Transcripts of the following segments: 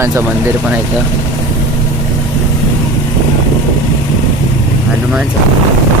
हनुमानचं मंदिर पण आहे इथं. हनुमानचं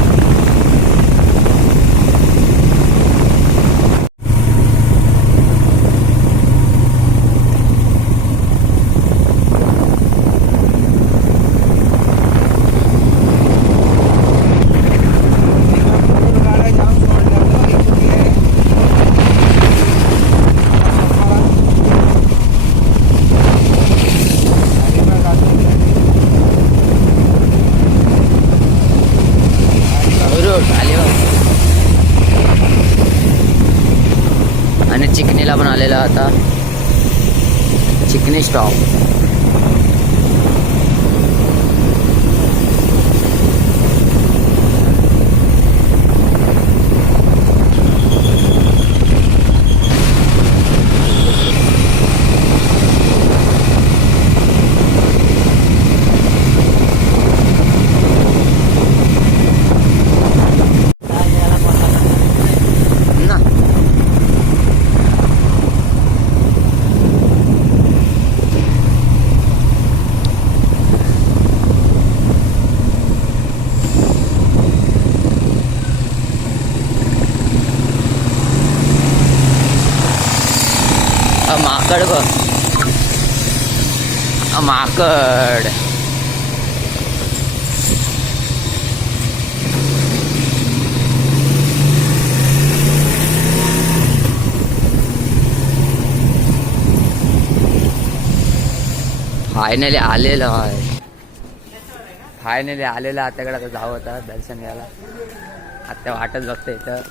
stop. माकड बघ अ, माकड. फायनली आलेलो आहे. फायनली आलेलं आत्याकडे आता जाऊ आता दर्शन घ्यायला. आत्या वाटच बघते इथं.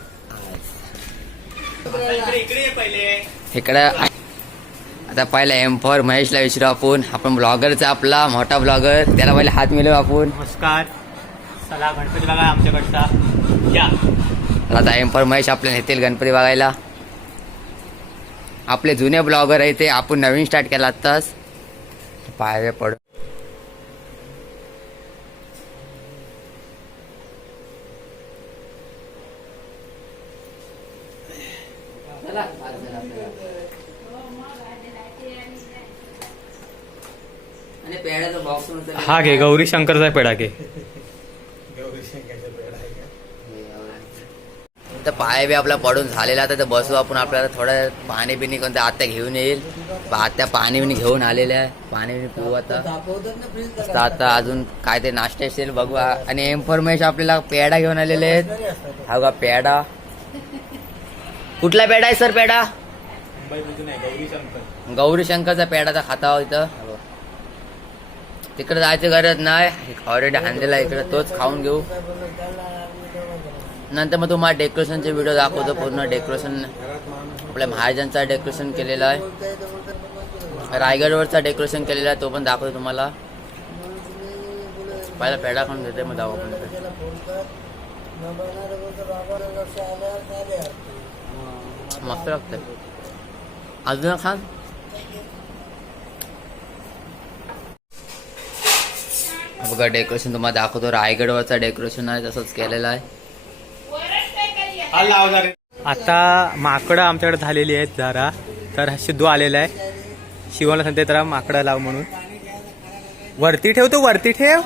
इकडं आता पहिला एम फॉर महेशला विचारू आपण. आपण ब्लॉगरचा आपला मोठा ब्लॉगर त्याला पहिले हात मिळवू आपण. नमस्कार. चला गणपती बघा आमच्याकडचा. या. आता एम फॉर महेश आपल्या नेतील गणपती बघायला. आपले जुने ब्लॉगर आहे ते आपण नवीन स्टार्ट केला आत्ताच. पायवे पड. हा घे गौरी शंकरचा पेढा घे. तर पाय बी आपला पडून झालेला तर बसू आपण आपल्याला थोडं पाणी बिनी कोणत्या आत्या घेऊन येईल. आत्या पाणी बिनी घेऊन आलेले आहे. पाणी बिनी पिऊ आता. तर आता अजून काय ते नाश्ता असेल बघू. आणि इन्फॉर्मेशन आपल्याला पेढा घेऊन आलेले आहेत. हा बघा पेढा. कुठला पेढा आहे सर पेढा? गौरी शंकरचा पेढाचा खाता इथं. तिकडे जायची गरज नाही. ऑलरेडी आणलेला इकडे तोच खाऊन घेऊ. नंतर मग तुम्हाला डेकोरेशनचे व्हिडिओ दाखवतो पूर्ण डेकोरेशन आपल्या महाराजांचा डेकोरेशन केलेलं आहे. रायगडवरचा डेकोरेशन केलेला आहे तो पण दाखवतो तुम्हाला. पहिला पेढा खाऊन घेते मग जाऊ आपण मस्त लागतंय. अजून खान बघा डेकोरेशन तुम्हाला दाखवतो रायगडवरचा डेकोरेशन आहे तसंच केलेलं आहे. आता माकडं आमच्याकडे झालेली आहेत जरा. तर सिद्धू आलेला आहे. शिवाला सांगते जरा माकडं लाव म्हणून. वरती ठेव तू वरती ठेव.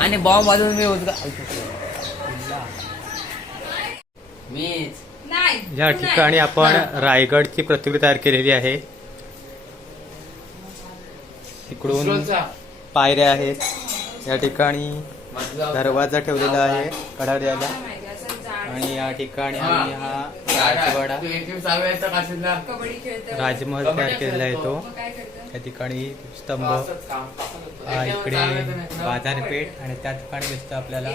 आणि बॉम्ब वाजवून मी उद्गा मीच. नाही या ठिकाणी आपण रायगडची प्रतिकृती तयार केलेली आहे. तिकडून पायऱ्या आहेत. या ठिकाणी दरवाजा ठेवलेला आहे कडा द्यायला. माहिती असं जाड आणि या ठिकाणी आम्ही हा राजवाडा कबड्डी खेळतो. राजमहल तयार केलेला आहे तो. त्या ठिकाणी स्तंभ. इकडे बाजारपेठ आणि त्या ठिकाणी दिसतं आपल्याला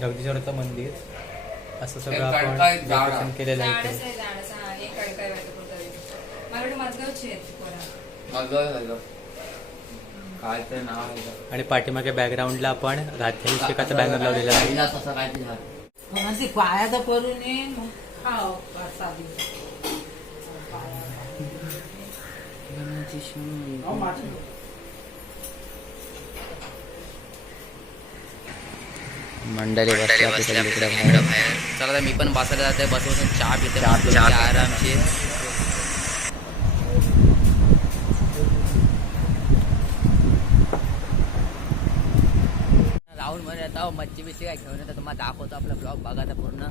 जगदीश्वरचं मंदिर. असं सगळं आपण डेकोरेशन केलेलं आहे इकडे हा काय नाव आहे का? आणि पाठीमागे बॅकग्राऊंडला आपण राज्याभिषेकाचा बॅनर लावलेला आहे. पहिलाच असं काय ते झालं. म्हणजे पायाचा पडून ये खाओ प्रसादी मंडळी बसली आपली सगळी इकडे बाहेर. चला आता मी पण बसायला जाते बसून चहा पिते चहा आरामशी राहुलमध्ये येतो मच्छी बिच्छी काय घेऊन येतो? तुम्हाला दाखवतो आपला ब्लॉग बघायचा पूर्ण.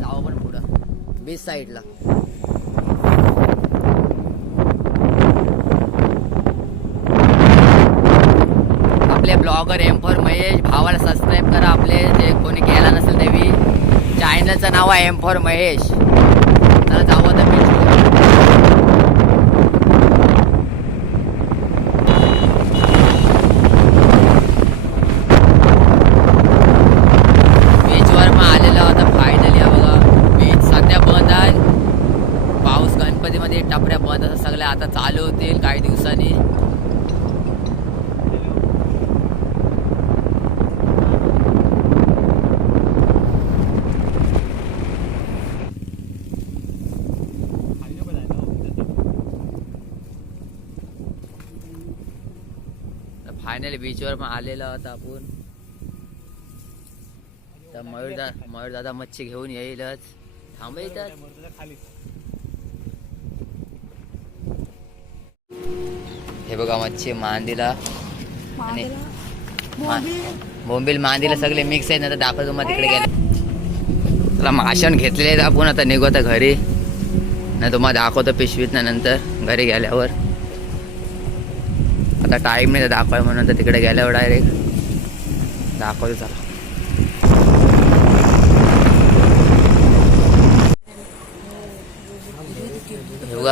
जावं पण पुढं. बीच साईडला ब्लॉगर एम फॉर महेश. भावाला सबस्क्राईब करा आपले. जे कोणी केला नसेल तेवी चॅनलचं नाव आहे एम फॉर महेश. चला जाऊ आता बीचवर बीचवर मग आलेलो आता फायनली बघा. बीच सध्या बंद आहे. पाऊस गणपतीमध्ये टपऱ्या बंद असं सगळ्या आता चालू होतील काही दिवसांनी. फायनली बीचवर पण आलेलो आहोत आपण. तर मयूर दा मयूर दादा मच्छी घेऊन येईलच. थांब इथं. हे बघा मच्छी मांदीला. आणि बोंबील. मांदीला सगळे मिक्स आहेत. ना तर दाखवतो मग तिकडे गेले. चला माशान घेतलेले आहेत आपण. आता निघू आता घरी. ना तुम्हाला दाखवतो पिशवीत ना नंतर. घरी गेल्यावर. आता टाईम नाही दाखवाय म्हणून तर तिकडे गेल्यावर डायरेक्ट दाखवतो चला.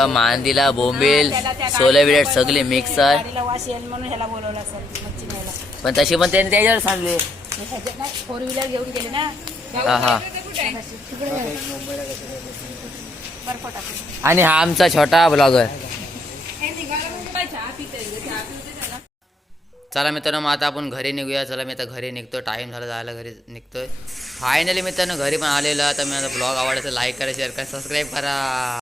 मांदीला बोंबील सोले बिलेट सगळे मिक्स आहे. पण तशी पण त्यांनी त्याच्यावर सांगले. फोर व्हीलर घेऊन गेले ना? हा हा. आणि हा आमचा छोटा ब्लॉगर काय चहा पितोय ग? चहा पितोय त्याला चला मित्रांनो मग आता आपण घरी निघूया. चला मी आता घरी निघतो टाइम झाला जायला घरी निघतोय. फायनली मित्रांनो घरी पण आलेलो. आता मी आता ब्लॉग आवडायचं लाईक करा शेअर करा सबस्क्राईब करा.